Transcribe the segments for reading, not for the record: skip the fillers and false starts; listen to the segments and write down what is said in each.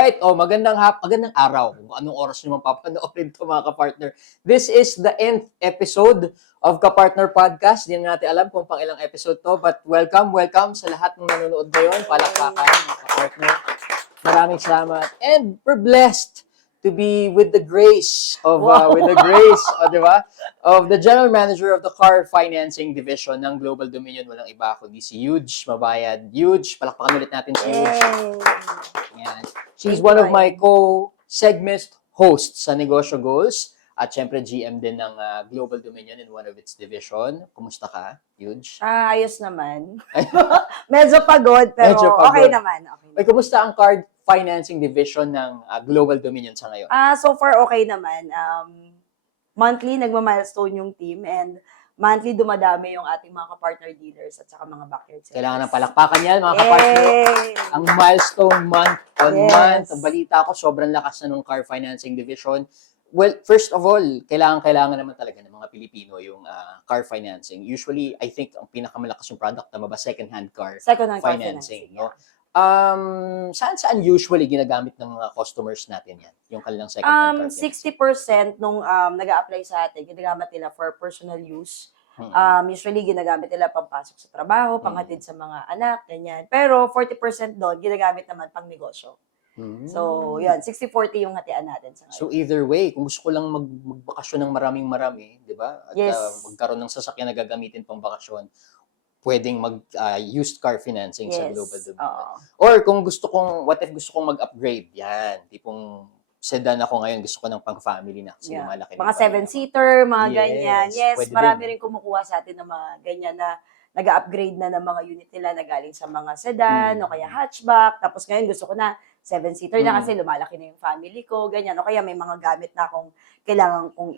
Alright, magandang araw. Kung anong oras nyo man papanoorin to mga kapartner. This is the nth episode of Kapartner Podcast. Hindi natin alam kung pang ilang episode to, but welcome sa lahat ng nanonood ngayon. Palakpakan mga kapartner. Maraming salamat. And we're blessed to be with the grace of di ba? Of the General Manager of the Car Financing Division ng Global Dominion. Walang iba kundi si Huge Mabayad. Huge, palakpakan ulit natin si Huge. Yan. She's one of my co-segment hosts sa Negosyo Goals at syempre GM din ng Global Dominion in one of its division. Kumusta ka, Huge? Ayos naman. Medyo pagod, pero okay naman. Okay. Kumusta ang card financing division ng Global Dominion sa ngayon? So far, okay naman. Monthly, nagma-milestone yung team and monthly dumadami yung ating mga ka-partner dealers at saka mga backyard sales. Kailangan ng palakpakan yan, mga ka-partner. Ang milestone month on month. Ang balita ko, sobrang lakas na ng car financing division. Well, first of all, kailangan naman talaga ng mga Pilipino yung car financing. Usually, I think ang pinakamalakas yung product na second-hand car financing. No? Saan usually ginagamit ng mga customers natin yan? Yung kanilang second-hand car financing? 60% nung nag-a-apply sa atin, ginagamit nila for personal use. Usually, ginagamit nila pampasok sa trabaho, panghatid sa mga anak, ganyan. Pero 40% doon, ginagamit naman pang negosyo. So, yan, 60-40 yung hatian natin sa ngayon. So, either way, kung gusto ko lang magbakasyon ng marami, di ba? At magkaroon ng sasakyan na gagamitin pang bakasyon, pwedeng used car financing sa Global Dominion. Or kung gusto kong mag-upgrade, yan, tipong sedan ako ngayon, gusto ko ng pang-family na kasi lumalaki. Mga 7-seater, mga ganyan. Yes, marami rin kumukuha sa atin ng mga ganyan na nag-upgrade na ng mga unit nila na galing sa mga sedan o kaya hatchback. Tapos ngayon gusto ko na 7-seater na kasi lumalaki na yung family ko, ganyan. O kaya may mga gamit na akong kailangan kong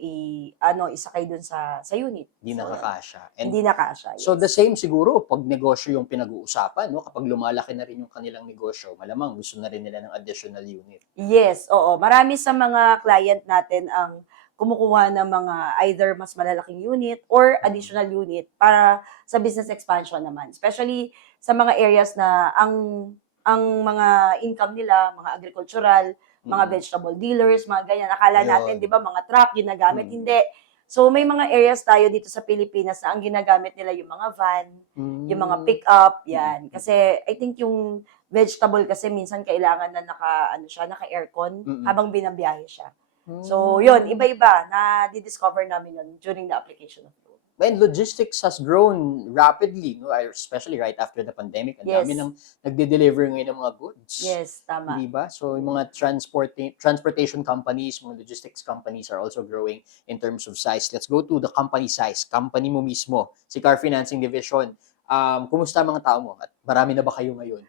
isakay dun sa unit. Hindi nakakasya. Hindi nakasya, yes. So the same siguro pag negosyo yung pinag-uusapan, no? Kapag lumalaki na rin yung kanilang negosyo, malamang gusto na rin nila ng additional unit. Yes, oo. Marami sa mga client natin ang kumukuha ng mga either mas malalaking unit or additional unit para sa business expansion naman. Especially sa mga areas na ang mga income nila, mga agricultural, mga vegetable dealers, mga ganyan. Akala natin, di ba, mga truck ginagamit. Hindi. So, may mga areas tayo dito sa Pilipinas na ang ginagamit nila yung mga van, yung mga pick-up, yan. Kasi, I think yung vegetable kasi minsan kailangan na naka-aircon habang binabiyahe siya. So, yun, iba-iba na di-discover namin yun during the application of loan. And logistics has grown rapidly, no? Especially right after the pandemic. Ang dami nang nagde-deliver ngayon ng mga goods. Yes, tama. Diba? So, yung mga transportation companies, mga logistics companies are also growing in terms of size. Let's go to the company size. Company mo mismo, si Car Financing Division. Kumusta mga tao mo? At marami na ba kayo ngayon?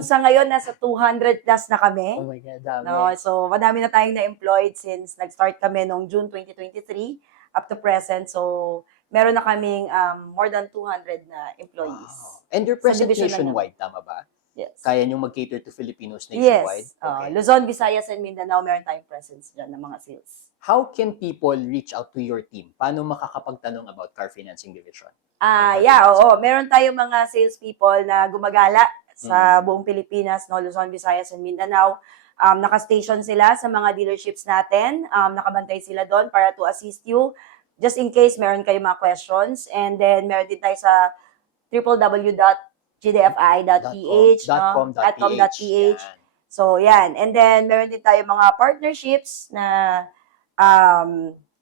Sa ngayon, nasa 200 plus na kami. Oh my God, dami. No, so, madami na tayong na-employed since nag-start kami noong June 2023 up to present. So, meron na kaming more than 200 na employees. Wow. And your present nationwide, tama ba? Yes. Kaya nyo mag-cater to Filipinos nationwide? Yes. Luzon, Visayas, and Mindanao, meron tayong presence dyan ng mga sales. How can people reach out to your team? Paano makakapagtanong about Car Financing Division? Meron tayong mga salespeople na gumagala sa buong Pilipinas, no, Luzon, Visayas, and Mindanao. Naka-station sila sa mga dealerships natin. Nakabantay sila doon para to assist you. Just in case meron kayong mga questions. And then, meron din tayo sa www.gdfi.ph. So, yan. And then, meron din tayo mga partnerships na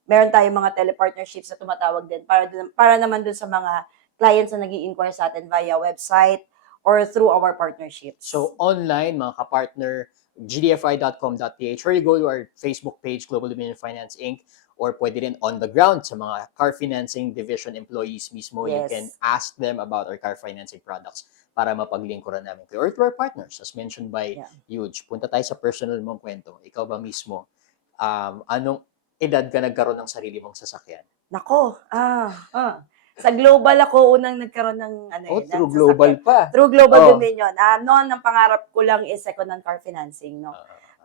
meron tayong mga telepartnerships na tumatawag din para naman dun sa mga clients na nag-i-inquire sa atin via website or through our partnerships. So, online, mga kapartner, gdfi.com.ph, or you go to our Facebook page, Global Dominion Finance Inc., or pwede rin on the ground sa mga car financing division employees mismo. You can ask them about our car financing products para mapaglingkuran namin kayo. Or to our partners, as mentioned by Huge. Punta tayo sa personal mong kwento. Ikaw ba mismo, anong edad ka nagkaroon ng sarili mong sasakyan? Nako, sa global ako unang nagkaroon ng through global pa. Through Global Dominion. Noon, ang pangarap ko lang is second-hand car financing. No?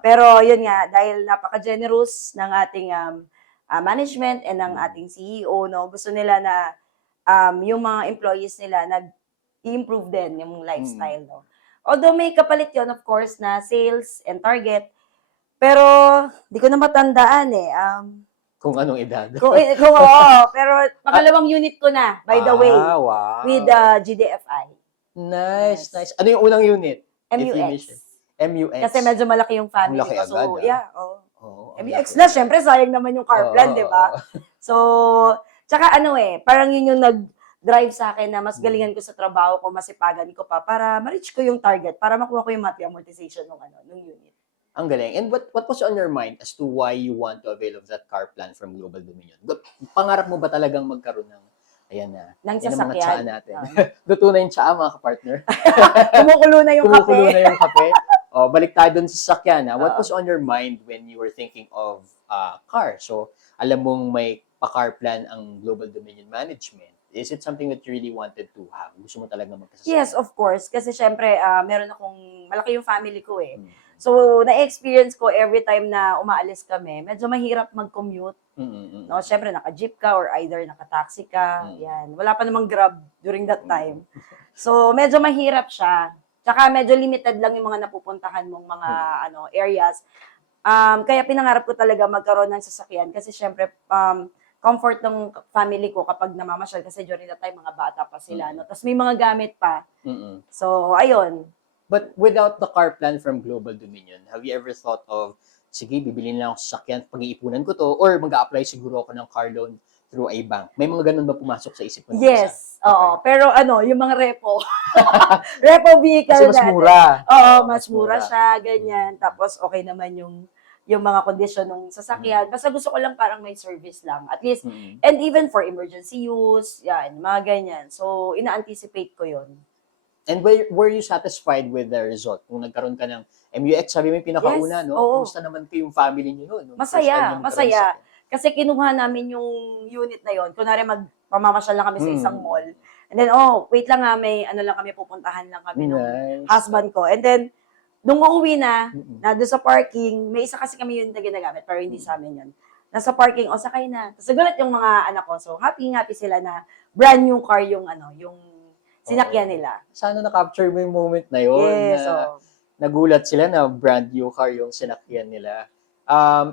Pero yun nga, dahil napaka-generous ng ating management and ng ating CEO, no, gusto nila na yung mga employees nila nag-improve din yung lifestyle, no. Although may kapalit yon of course, na sales and target. Pero, di ko na matandaan eh. Kung anong edad. Oo, pero pangalawang unit ko na, by the way, Wow. with GDFI. Nice, Yes. nice. Ano yung unang unit? If you may MUX. share. MUX. Kasi medyo malaki yung family Ang laki ko. So, agad, ah. yeah. Oo, ang MUX laki. na, syempre, sayang naman yung car plan, Oo, di ba? oo. So, tsaka parang yun yung nag-drive sa akin na mas galingan ko sa trabaho ko, masipagan ko pa para ma-reach ko yung target, para makuha ko yung monthly amortization ng unit. Ang galing. And what was on your mind as to why you want to avail of that car plan from Global Dominion? Pangarap mo ba talagang magkaroon ng, ayan na, Nang yan ang mga tsaa sasakyan. natin. Luto na yung tsaa, mga kapartner. Kumukulo na yung Kumukulo kape. na yung kape. Oh, balik tayo dun sa sasakyan. What Oo. was on your mind when you were thinking of car? So, alam mong may pa-car plan ang Global Dominion Management. Is it something that you really wanted to have? Gusto mo talaga magkasasakyan? Yes, of course. Kasi syempre, meron akong, malaki yung family ko eh. Mm. So, na-experience ko every time na umaalis kami, medyo mahirap mag-commute. Mm-mm. No? Syempre, naka-jeep ka or either naka-taxi ka. Mm. Yan. Wala pa namang Grab during that time. So, medyo mahirap siya. Tsaka medyo limited lang yung mga napupuntahan mong mga areas. Kaya pinangarap ko talaga magkaroon ng sasakyan kasi syempre, comfort ng family ko kapag namamasyal kasi during that time, mga bata pa sila. No? Tapos may mga gamit pa. Mm-mm. So, ayun. But without the car plan from Global Dominion, have you ever thought of, sige, bibili na ako sa sasakyan, pag-iipunan ko to, or mag-a-apply siguro ako ng car loan through a bank? May mga ganun ba pumasok sa isip mo? Yes. Okay. Oo. Pero yung mga repo. Repo vehicle Kasi mas natin. mura. Oo, mas mura siya, ganyan. Tapos okay naman yung mga kondisyon ng sasakyan. Basta gusto ko lang parang may service lang. At least, Mm-mm. and even for emergency use, yan, mga ganyan. So, ina-anticipate ko yun. And were you satisfied with the result? Kung nagkaroon ka ng MUX, sabi mo yung pinakauna, Yes, no? oo. Kumusta naman ko yung family niyo noon? Masaya, masaya. Kasi kinuha namin yung unit na yon. Kunwari magpamamasyal lang kami sa isang mall. And then, wait lang nga, may lang kami, pupuntahan lang kami ng Nice. husband ko. And then, nung uuwi na, Mm-mm. na doon sa parking, may isa kasi kami yun na ginagamit, pero hindi sa amin yun. Nasa parking, sakay na. Tapos nagulat yung mga anak ko. So, happy sila na brand new car yung yung sinakyan nila. Sana na-capture mo yung moment na yun. Yes, na nagulat sila na brand new car yung sinakyan nila.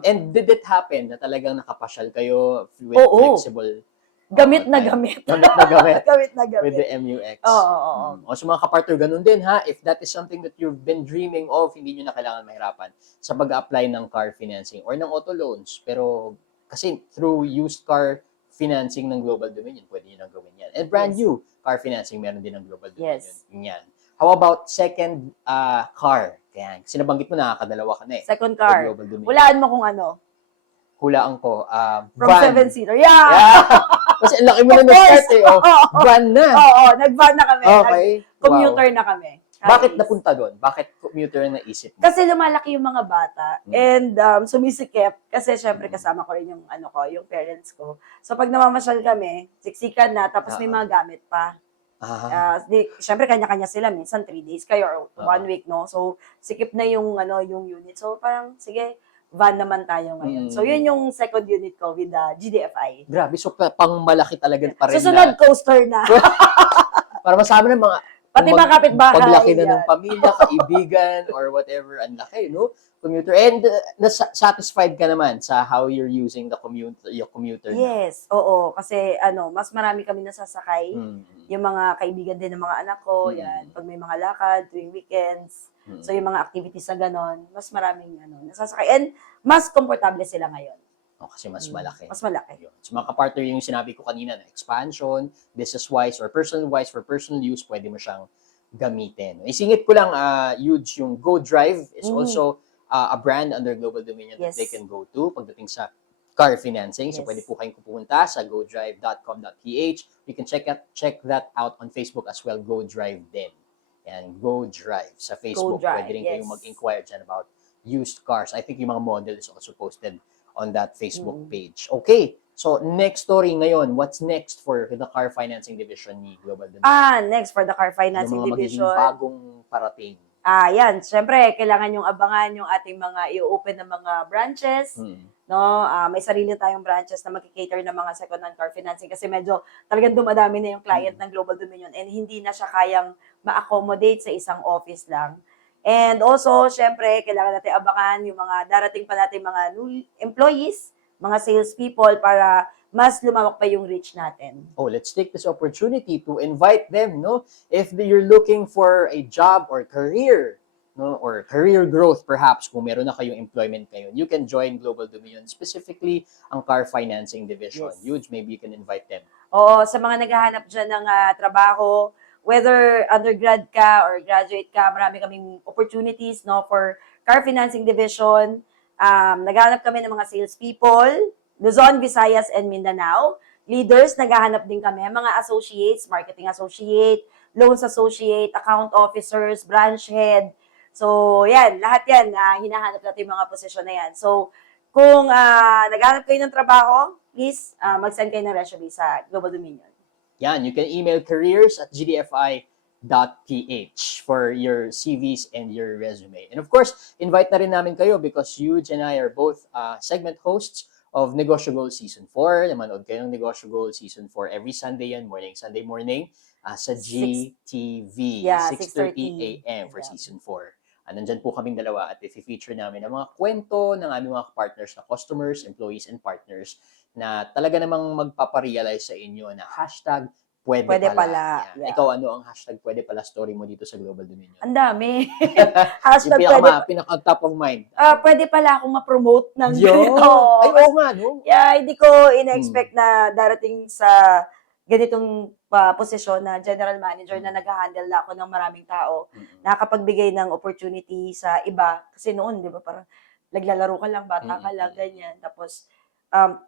And did it happen na talagang nakapasyal kayo with Oo. flexible? Gamit na time? gamit. Gamit na gamit. Gamit na gamit. With the MUX. Oo. O sa mga kapartner, ganun din ha. If that is something that you've been dreaming of, hindi nyo na kailangan mahirapan sa pag-apply ng car financing or ng auto loans. Pero kasi through used car financing ng Global Dominion, pwede nyo nang gawin yan. And brand Yes. new car financing, meron din ng Global Dominion. Yes. Yan. How about second car? Kaya, sinabanggit mo, nakakadalawa ka na eh. Second Sa car. Global Dominion. Hulaan mo kung Hulaan ko. From Van. 7-seater. Yeah! Yeah. Kasi ang laki mo na Of na-start course. eh. Oh. Van na. Oo, nag-van na kami. Okay. Commuter Wow. na kami. Bakit Ayos. napunta doon? Bakit commuter ang naisip mo? Kasi lumalaki yung mga bata and sumisikip kasi syempre kasama ko rin yung yung parents ko. So pag namamasyal kami, siksikan na tapos may mga gamit pa. Syempre kanya-kanya sila, minsan 3 days kayo or 1 week, no? So sikip na yung yung unit. So parang sige, van naman tayo ngayon. So yun yung second unit ko with the GDFI. Grabe, so pang malaki talaga pa rin Susunod coaster na. para masama ng mga Pati mga kapitbahay. paglaki na yan. ng pamilya, kaibigan, or whatever, ang laki, no? Commuter. And satisfied ka naman sa how you're using the commuter. Yes, oo. Kasi mas marami kami nasasakay. Yung mga kaibigan din ng mga anak ko, yan. Pag may mga lakad, tuwing weekends. So yung mga activities na ganon, mas maraming nasasakay. And mas komportable sila ngayon. Kasi mas malaki. Mas malaki. Yun. So mga kapartner, yung sinabi ko kanina na expansion, business-wise or personal-wise for personal use, pwede mo siyang gamitin. Isingit ko lang, huge, yung Go Drive is also a brand under Global Dominion that they can go to pagdating sa car financing. So pwede po kayong pupunta sa godrive.com.ph. You can check that out on Facebook as well, Go Drive din. And Go Drive sa Facebook. Pwede rin kayong mag-inquire dyan about used cars. I think yung mga model is also posted on that Facebook page. Okay, so next story ngayon. What's next for the car financing division ni Global Dominion? Next for the car financing Ano mga division. magiging bagong parating? Yan. Siyempre, kailangan yung abangan yung ating mga i-open na mga branches. no? May sarili tayong branches na magki-cater ng mga second-hand car financing kasi medyo talagang dumadami na yung client ng Global Dominion and hindi na siya kayang ma-accommodate sa isang office lang. And also, syempre, kailangan natin abangan yung mga darating pa natin mga new employees, mga salespeople para mas lumawak pa yung reach natin. Oh, let's take this opportunity to invite them, no? If you're looking for a job or career, no, or career growth perhaps, kung meron na kayong employment ngayon, you can join Global Dominion, specifically ang car financing division. Yes. Huge, maybe you can invite them. Oo, sa mga naghahanap dyan ng trabaho, whether undergrad ka or graduate ka, marami kaming opportunities, no, for car financing division. Naghahanap kami ng mga salespeople, Luzon, Visayas, and Mindanao. Leaders, naghahanap din kami, mga associates, marketing associate, loans associate, account officers, branch head. So, yan, lahat yan, hinahanap natin yung mga posisyon na yan. So, kung naghahanap kayo ng trabaho, please mag-send kayo ng resume sa Global Dominion. Yan, you can email careers@gdfi.ph for your CVs and your resume. And of course, invite na rin namin kayo because Huge and I are both segment hosts of Negosyo Gold Season 4. Manood kayo ng Negosyo Gold Season 4 every Sunday yan, Sunday morning, sa GTV, 6:30 a.m. for Season 4. Nandyan po kaming dalawa at i-feature namin ang mga kwento ng aming mga partners na customers, employees, and partners na talaga namang magpaparealize sa inyo na hashtag pwede pala. Yeah. Ikaw, ano ang hashtag pwede pala story mo dito sa Global Dominion? Ang dami. Hashtag pinaka top of mind. Pwede pala akong ma-promote ng ganito. Ay, oo nga, no? Yeah, hindi ko ina-expect na darating sa ganitong posisyon na general manager na nag-handle na ako ng maraming tao, nakapagbigay ng opportunity sa iba. Kasi noon, di ba, parang naglalaro ka lang, bata ka lang, ganyan. Tapos,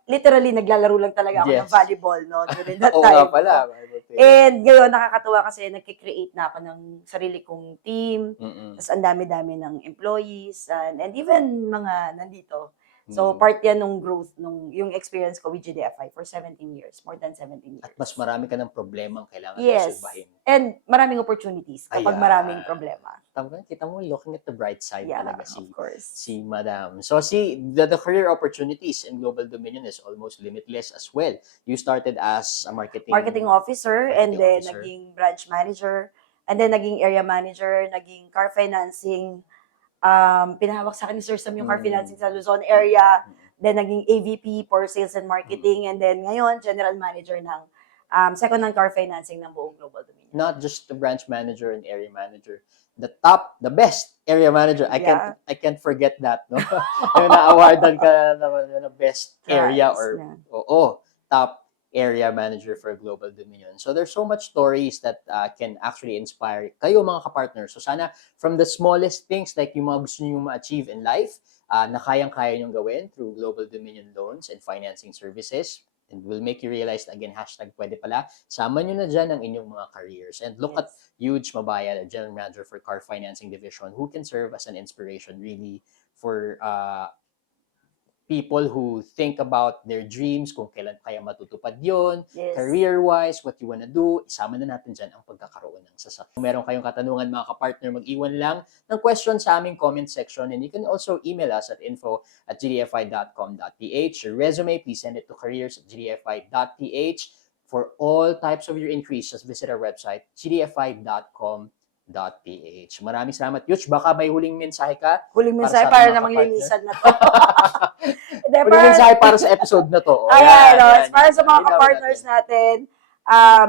literally, naglalaro lang talaga ako ng volleyball, no, during that time. Oo nga pala. And ngayon, nakakatuwa kasi nagkikreate na ako ng sarili kong team. Tapos ang dami-dami ng employees and even mga nandito. So, part yan nung growth, yung experience ko with GDFI for 17 years, more than 17 years. At mas marami ka ng problemang kailangan resolbahin. And maraming opportunities kapag maraming problema. Kita mo, looking at the bright side talaga of course. si Madam. So, the career opportunities in Global Dominion is almost limitless as well. You started as a marketing officer and then naging branch manager and then naging area manager, naging car financing. Pinahawak sa akin ni Sir Sam yung car financing sa Luzon area, then naging AVP for sales and marketing, and then ngayon, general manager ng second-hand car financing ng buong Global Dominion. Not just the branch manager and area manager, the best area manager. I can't forget that, no? Na-awardan ka na best area top area manager for Global Dominion. So there's so much stories that can actually inspire kayo mga kapartner. So sana from the smallest things like yung mga gusto nyo ma-achieve in life, na kayang-kaya nyong gawin through Global Dominion loans and financing services, and will make you realize na again, hashtag pwede pala, sama nyo na dyan ang inyong mga careers. And look at Huge Mabaya, the General Manager for Car Financing Division, who can serve as an inspiration really for people who think about their dreams, kung kailan kaya matutupad yon, career-wise, what you wanna do, isama na natin dyan ang pagkakaroon ng sasakyan. Kung meron kayong katanungan mga kapartner, mag-iwan lang ng question sa aming comment section, and you can also email us at info@gdfi.com.ph. Your resume, please send it to careers@gdfi.ph. For all types of your inquiries, just visit our website, gdfi.com.ph. Maraming salamat, Yuch. Baka may huling mensahe ka? Huling mensahe para namang linisan na to. Huling mensahe para sa episode na to. Para sa mga ka-partners natin,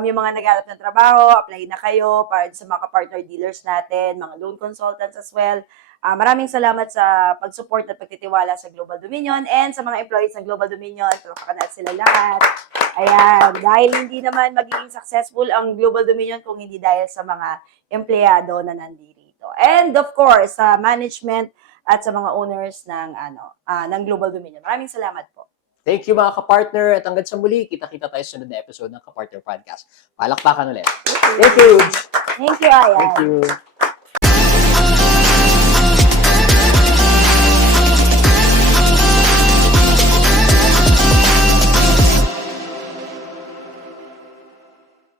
yung mga naghanap ng trabaho, apply na kayo para sa mga ka-partner dealers natin, mga loan consultants as well. Maraming salamat sa pag-support at pagtitiwala sa Global Dominion and sa mga employees ng Global Dominion. Tulungan natin sila lahat. Ayan, dahil hindi naman magiging successful ang Global Dominion kung hindi dahil sa mga empleyado na nandito. And of course, sa management at sa mga owners ng ng Global Dominion. Maraming salamat po. Thank you mga kapartner at hanggang sa muli, kita-kita tayo sa sunod na episode ng Kapartner Podcast. Palakpakan ulit. Thank you. Thank you, Ayan. Thank you.